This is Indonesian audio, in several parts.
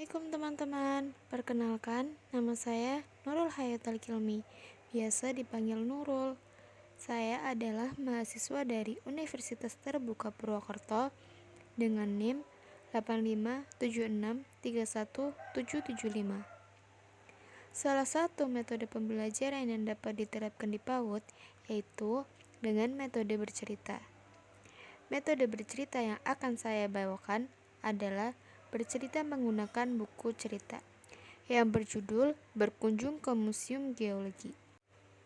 Assalamualaikum teman-teman, perkenalkan nama saya Nurul Hayatul Kilmi, biasa dipanggil Nurul. Saya adalah mahasiswa dari Universitas Terbuka Purwokerto dengan NIM 857631775. Salah satu metode pembelajaran yang dapat diterapkan di PAUD yaitu dengan metode bercerita. Metode bercerita yang akan saya bawakan adalah bercerita menggunakan buku cerita yang berjudul Berkunjung ke Museum Geologi.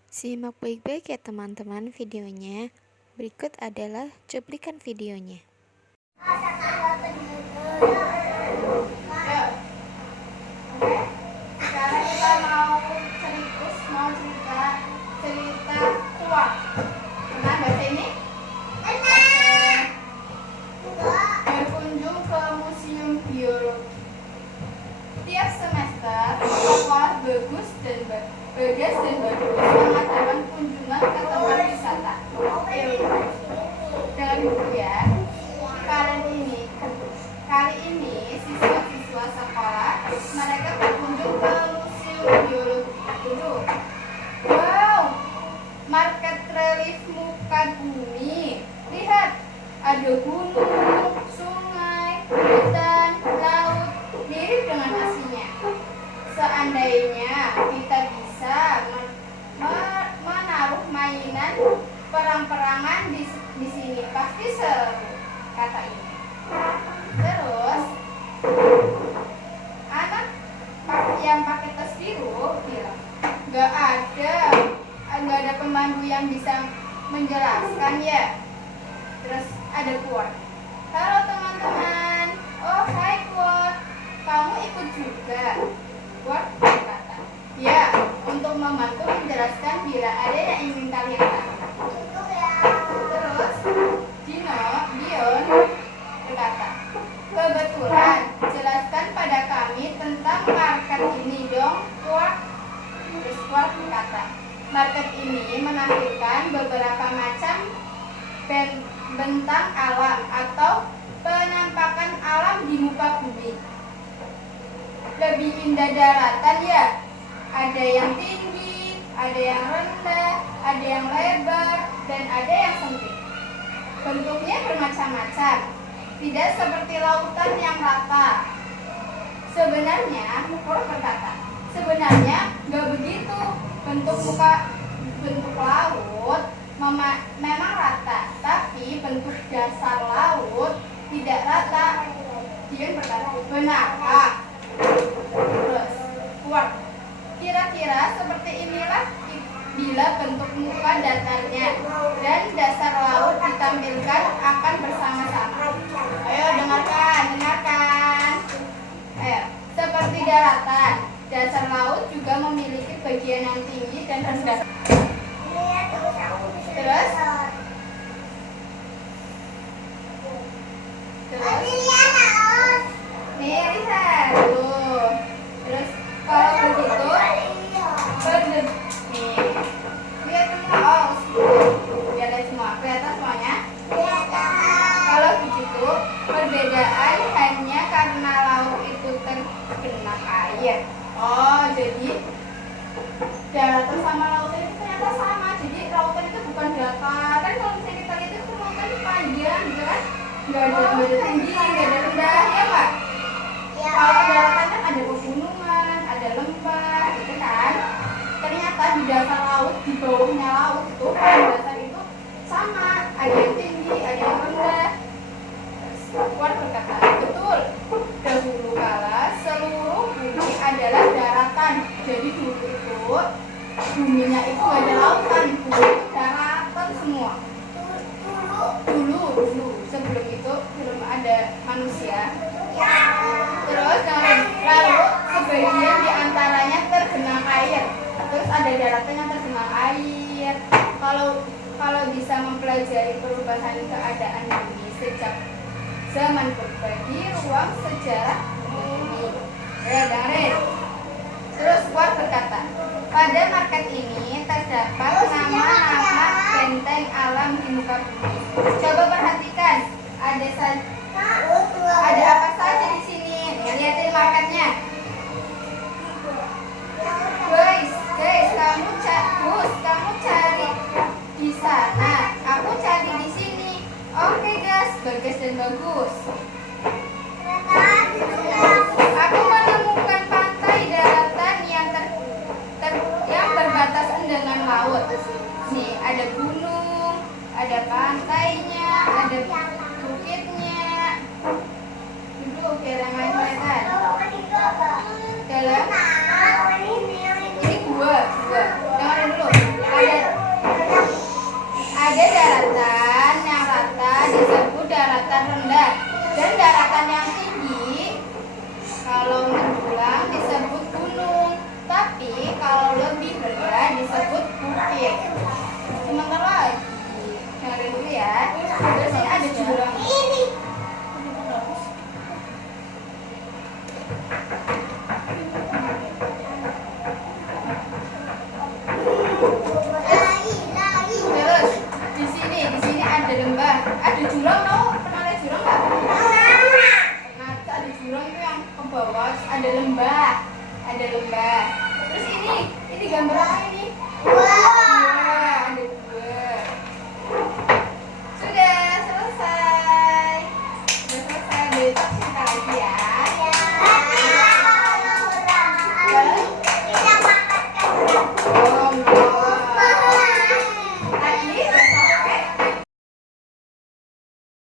Simak baik-baik ya teman-teman videonya. Berikut adalah cuplikan videonya. Sekarang kita mau cerita kuak. Pernah baca ini? Berkunjung ke Museum Geologi. Tiap semester, sekolah Bagus dan mengadakan kunjungan ke tempat wisata. Dengan buku ya. Kali ini siswa-siswa sekolah mereka berkunjung ke Museum Geologi. Wow, market relief muka bumi. Lihat, ada gunung, sungai, hutan, laut, mirip dengan aslinya. Seandainya kita bisa menaruh mainan perang-perangan di sini, pasti seru, kata ini. Terus, anak yang pakai tas biru bilang, nggak ada pemandu yang bisa menjelaskan ya. Terus ada quote. Halo teman-teman. Oh hai quote. Kamu ikut juga? Quote berkata, ya, untuk membantu menjelaskan bila ada yang ingin kalian tahu. Terus Dion berkata, kebetulan jelaskan pada kami tentang market ini dong, quote. Terus quote berkata, market ini menampilkan beberapa macam bentang alam atau penampakan alam di muka bumi. Lebih indah daratan ya. Ada yang tinggi, ada yang rendah, ada yang lebar, dan ada yang sempit. Bentuknya bermacam-macam, tidak seperti lautan yang rata. Sebenarnya nggak begitu. Bentuk laut memang rata, tapi bentuk dasar laut tidak rata. Dion berkata, benarkah? Terus, kira-kira seperti inilah bila bentuk muka datarnya dan dasar laut ditampilkan akan bersama-sama. Ayo dengarkan. Ayo, seperti daratan, dasar laut juga memiliki bagian yang tinggi dan rendah. Terus nih lihat tuh. Terus kalau begitu nih lihat semua. Lihat semua, kelihatan semuanya. Kalau begitu perbedaan hanya karena laut itu tergenang air. Oh, jadi daratan sama lautan itu ternyata sama. Jadi lautan itu bukan datar. Kan kalau misalnya kita lihat itu lautan panjang gitu kan, nggak ada tinggi, nggak ada rendah, ya Pak? Kalau daratan kan ada pegunungan, ada lembah, gitu kan? Ternyata di dasar laut, di bawahnya laut itu, dasar itu sama, ada yang tinggi, ada yang rendah. Quote berkata, betul. Dahulu kala seluruh bumi adalah daratan. Jadi dulu itu buminya itu gak ada lautan, bumi itu daratan semua. Dulu sebelum itu belum ada manusia. Terus lalu sebagian diantaranya tergenang air. Terus ada daratan yang tergenang air. Kalau bisa mempelajari perubahan keadaan bumi sejak zaman purba di ruang sejarah bumi. Dengerin. Terus Quote berkata, pada market ini terdapat nama-nama benteng alam di muka bumi. Coba perhatikan, ada apa saja di sini. Lihatin marketnya. Bagus. Aku menemukan pantai daratan yang berbatasan dengan laut. Nih, ada gunung, ada pantainya, ada bukitnya. Duduk biar yang lain kelihatan. Dalam ini gua. Dengerin dulu. Ada daratan yang rata disebut daratan rendah, dan daratan yang tinggi kalau menjulang disebut gunung, tapi kalau lebih rendah disebut bukit. Sebentar lagi, dengerin dulu ya. Terus ini ada jurang. Terus di sini ada lembah, ada jurang. Tau pernah lihat jurang nggak? Nah, ada jurang itu yang ke bawah, ada lembah. Terus ini gambar